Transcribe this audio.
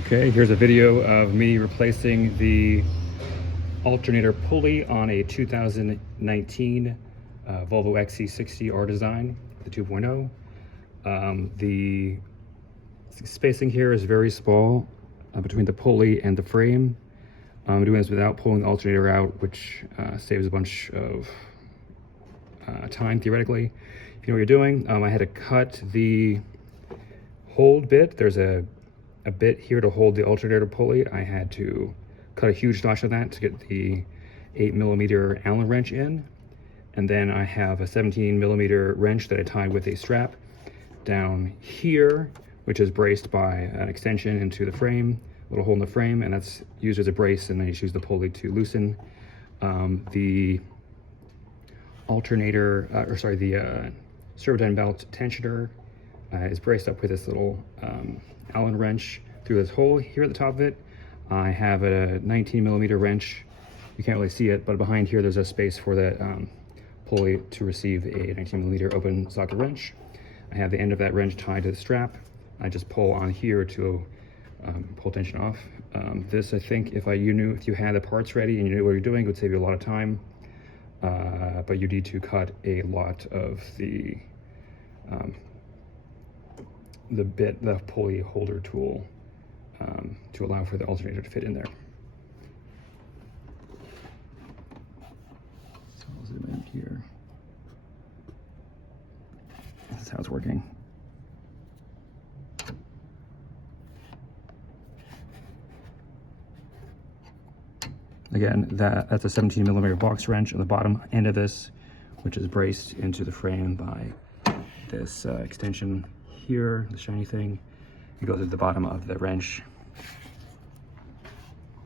Okay, here's a video of me replacing the alternator pulley on a 2019 Volvo XC60 R-Design, the 2.0. The spacing here is very small between the pulley and the frame. I'm doing this without pulling the alternator out, which saves a bunch of time theoretically. If you know what you're doing, I had to cut the hold bit. There's a bit here to hold the alternator pulley. I had to cut a huge notch on that to get the 8mm Allen wrench in. And then I have a 17mm wrench that I tied with a strap down here, which is braced by an extension into the frame, a little hole in the frame, and that's used as a brace, and then you just use the pulley to loosen. The alternator, the serpentine belt tensioner is braced up with this little Allen wrench through this hole here at the top of it. I have a 19mm wrench. You can't really see it, but behind here there's a space for the pulley to receive a 19mm open socket wrench. I have the end of that wrench tied to the strap. I just pull on here to pull tension off. This, I think, if you had the parts ready and you knew what you're doing, it would save you a lot of time. But you need to cut a lot of the pulley holder tool to allow for the alternator to fit in there. So I'll zoom in here. This is how it's working. Again, that's a 17mm box wrench on the bottom end of this, which is braced into the frame by this extension here, the shiny thing. It goes at the bottom of the wrench.